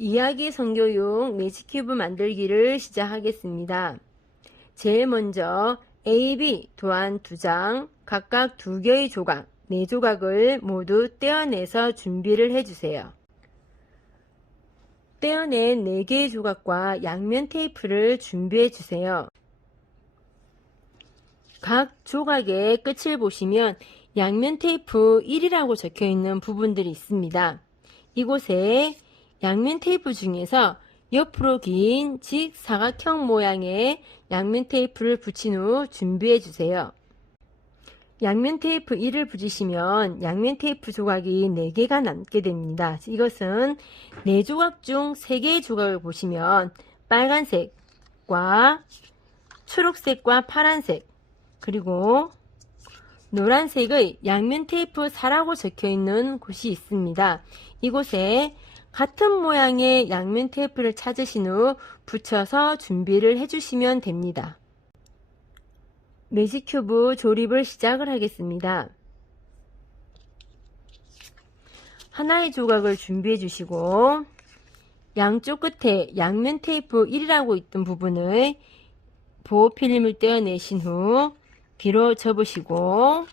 이야기 성교육 매직큐브 만들기를 시작하겠습니다. 제일 먼저 AB 도안 2장, 각각 2개의 조각, 4조각을 모두 떼어내서 준비를 해주세요. 떼어낸 4개의 조각과 양면 테이프를 준비해 주세요. 각 조각의 끝을 보시면 양면 테이프 1이라고 적혀 있는 부분들이 있습니다. 이곳에 양면 테이프 중에서 옆으로 긴 직사각형 모양의 양면 테이프를 붙인 후 준비해 주세요. 양면 테이프 1을 붙이시면 양면 테이프 조각이 4개가 남게 됩니다. 이것은 4조각 중 3개의 조각을 보시면 빨간색과 초록색과 파란색 그리고 노란색의 양면 테이프 4라고 적혀 있는 곳이 있습니다. 이곳에 같은 모양의 양면 테이프를 찾으신 후 붙여서 준비를 해주시면 됩니다. 매직큐브 조립을 시작을 하겠습니다. 하나의 조각을 준비해 주시고 양쪽 끝에 양면 테이프 1이라고 있던 부분을 보호 필름을 떼어내신 후 뒤로 접으시고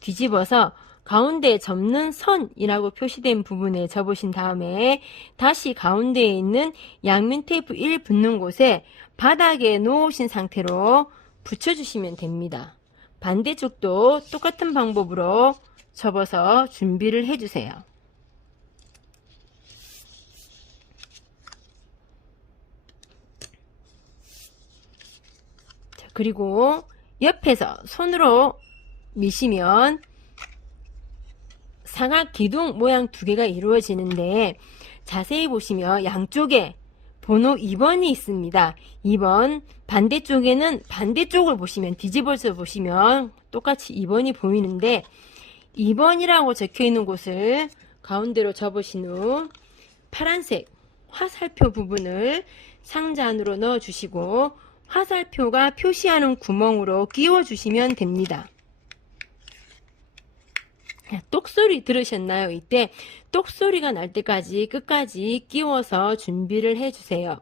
뒤집어서 가운데 접는 선이라고 표시된 부분에 접으신 다음에 다시 가운데에 있는 양면 테이프 1 붙는 곳에 바닥에 놓으신 상태로 붙여주시면 됩니다. 반대쪽도 똑같은 방법으로 접어서 준비를 해주세요. 자, 그리고 옆에서 손으로 미시면 사각 기둥 모양 2개가 이루어지는데 자세히 보시면 양쪽에 번호 2번이 있습니다. 2번 반대쪽에는 반대쪽을 보시면 뒤집어서 보시면 똑같이 2번이 보이는데 2번이라고 적혀 있는 곳을 가운데로 접으신 후 파란색 화살표 부분을 상자 안으로 넣어 주시고 화살표가 표시하는 구멍으로 끼워 주시면 됩니다. 똑소리 들으셨나요? 이때 똑소리가 날 때까지 끝까지 끼워서 준비를 해주세요.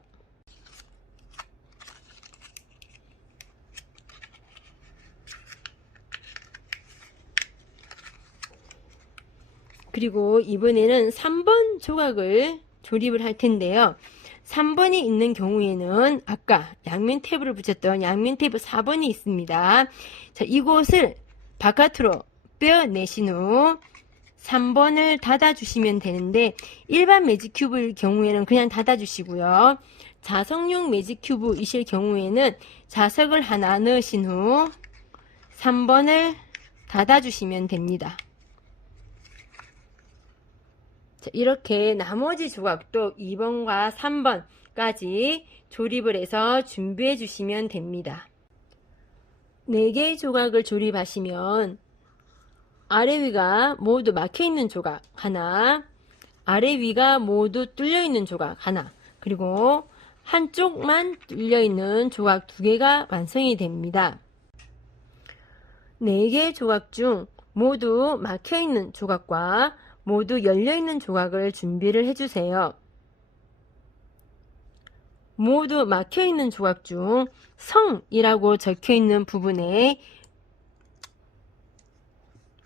그리고 이번에는 3번 조각을 조립을 할 텐데요. 3번이 있는 경우에는 아까 양면 테이프를 붙였던 양면 테이프 4번이 있습니다. 자, 이곳을 바깥으로 빼어내신 후 3번을 닫아주시면 되는데 일반 매직큐브일 경우에는 그냥 닫아주시고요. 자석용 매직큐브이실 경우에는 자석을 하나 넣으신 후 3번을 닫아주시면 됩니다. 자, 이렇게 나머지 조각도 2번과 3번까지 조립을 해서 준비해 주시면 됩니다. 4개의 조각을 조립하시면 아래 위가 모두 막혀 있는 조각 하나, 아래 위가 모두 뚫려 있는 조각 하나, 그리고 한쪽만 뚫려 있는 조각 2개가 완성이 됩니다. 4개의 조각 중 모두 막혀 있는 조각과 모두 열려 있는 조각을 준비를 해주세요. 모두 막혀 있는 조각 중 성이라고 적혀 있는 부분에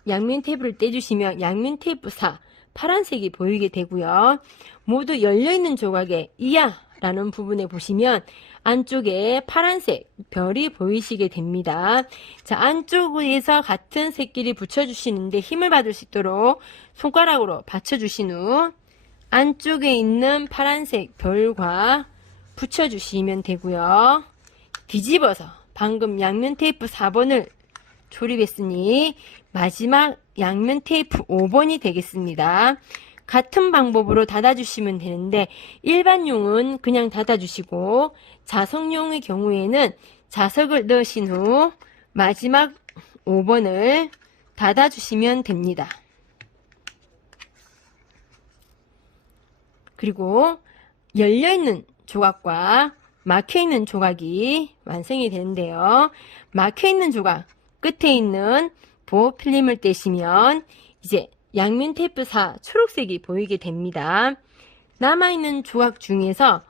양면 테이프를 떼주시면 양면 테이프 4 파란색이 보이게 되고요. 모두 열려있는 조각에 이하라는 부분에 보시면 안쪽에 파란색 별이 보이시게 됩니다. 자, 안쪽에서 같은 색끼리 붙여주시는데 힘을 받을 수 있도록 손가락으로 받쳐주신 후 안쪽에 있는 파란색 별과 붙여주시면 되고요. 뒤집어서 방금 양면 테이프 4번을 조립했으니 마지막 양면 테이프 5번이 되겠습니다. 같은 방법으로 닫아주시면 되는데 일반용은 그냥 닫아주시고 자석용의 경우에는 자석을 넣으신 후 마지막 5번을 닫아주시면 됩니다. 그리고 열려있는 조각과 막혀있는 조각이 완성이 되는데요. 막혀있는 조각 끝에 있는 보호 필름을 떼시면 이제 양면 테이프 4 초록색이 보이게 됩니다. 남아있는 조각 중에서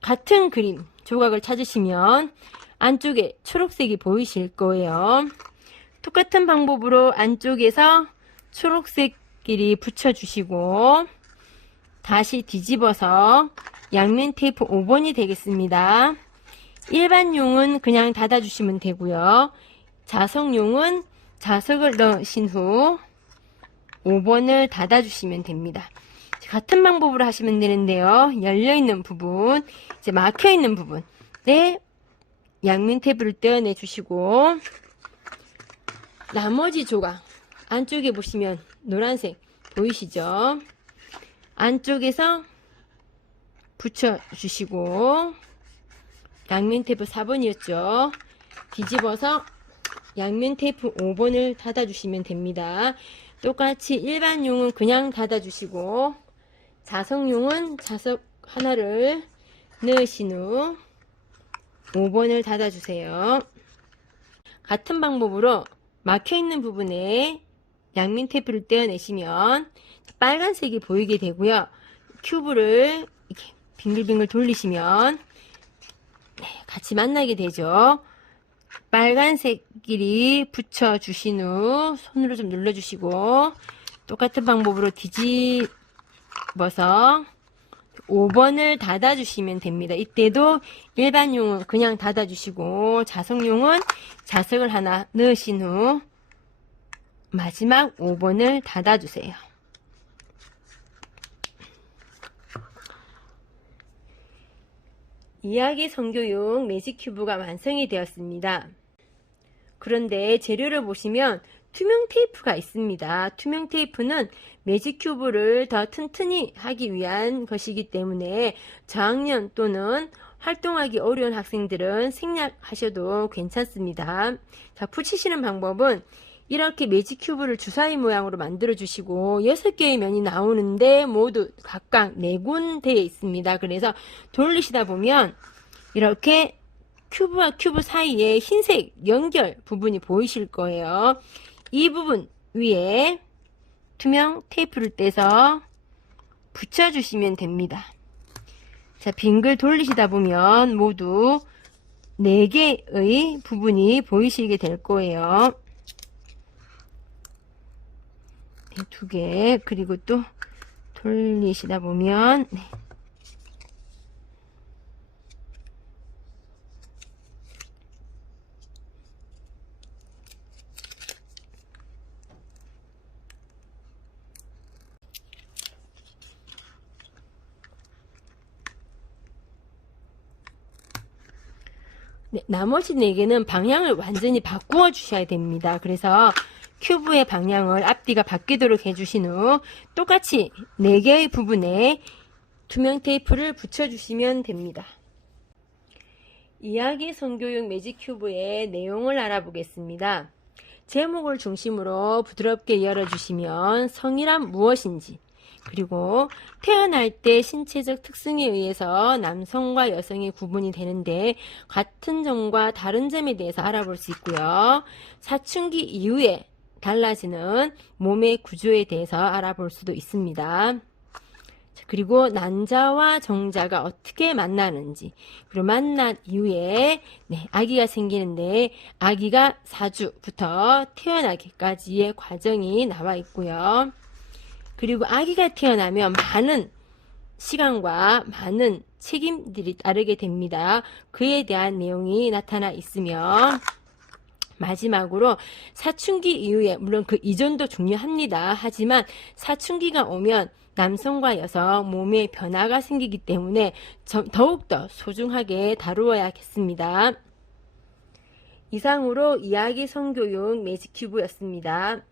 같은 그림 조각을 찾으시면 안쪽에 초록색이 보이실 거예요. 똑같은 방법으로 안쪽에서 초록색끼리 붙여주시고 다시 뒤집어서 양면 테이프 5번이 되겠습니다. 일반용은 그냥 닫아주시면 되고요. 자석용은 자석을 넣으신 후 5번을 닫아주시면 됩니다. 같은 방법으로 하시면 되는데요. 열려있는 부분, 이제 막혀있는 부분에 양면 테이프를 떼어내 주시고 나머지 조각 안쪽에 보시면 노란색 보이시죠? 안쪽에서 붙여주시고 양면 테이프 4번이었죠. 뒤집어서 양면 테이프 5번을 닫아주시면 됩니다. 똑같이 일반용은 그냥 닫아주시고 자석용은 자석 하나를 넣으신 후 5번을 닫아주세요. 같은 방법으로 막혀있는 부분에 양면 테이프를 떼어내시면 빨간색이 보이게 되고요. 큐브를 이렇게 빙글빙글 돌리시면 같이 만나게 되죠. 빨간색끼리 붙여주신 후 손으로 좀 눌러주시고 똑같은 방법으로 뒤집어서 5번을 닫아주시면 됩니다. 이때도 일반용은 그냥 닫아주시고 자석용은 자석을 하나 넣으신 후 마지막 5번을 닫아주세요. 이야기 성교용 매직 큐브가 완성이 되었습니다. 그런데 재료를 보시면 투명 테이프가 있습니다. 투명 테이프는 매직 큐브를 더 튼튼히 하기 위한 것이기 때문에 저학년 또는 활동하기 어려운 학생들은 생략하셔도 괜찮습니다. 자, 붙이시는 방법은 이렇게 매직 큐브를 주사위 모양으로 만들어 주시고 6개의 면이 나오는데 모두 각각 4군데에 있습니다. 그래서 돌리시다 보면 이렇게 큐브와 큐브 사이에 흰색 연결 부분이 보이실 거예요. 이 부분 위에 투명 테이프를 떼서 붙여주시면 됩니다. 자, 빙글 돌리시다 보면 모두 4개의 부분이 보이시게 될 거예요. 2개, 그리고 또 돌리시다 보면 나머지 4개는 방향을 완전히 바꾸어 주셔야 됩니다. 그래서 큐브의 방향을 앞뒤가 바뀌도록 해주신 후 똑같이 4개의 부분에 투명 테이프를 붙여주시면 됩니다. 이야기 성교육 매직 큐브의 내용을 알아보겠습니다. 제목을 중심으로 부드럽게 열어주시면 성이란 무엇인지, 그리고 태어날 때 신체적 특성에 의해서 남성과 여성의 구분이 되는데 같은 점과 다른 점에 대해서 알아볼 수 있고요. 사춘기 이후에 달라지는 몸의 구조에 대해서 알아볼 수도 있습니다. 그리고 난자와 정자가 어떻게 만나는지, 그리고 만난 이후에 아기가 생기는데 아기가 4주부터 태어나기까지의 과정이 나와 있고요. 그리고 아기가 태어나면 많은 시간과 많은 책임들이 따르게 됩니다. 그에 대한 내용이 나타나 있으며 마지막으로 사춘기 이후에 물론 그 이전도 중요합니다. 하지만 사춘기가 오면 남성과 여성 몸에 변화가 생기기 때문에 더욱더 소중하게 다루어야겠습니다. 이상으로 이야기 성교육 매직 큐브였습니다.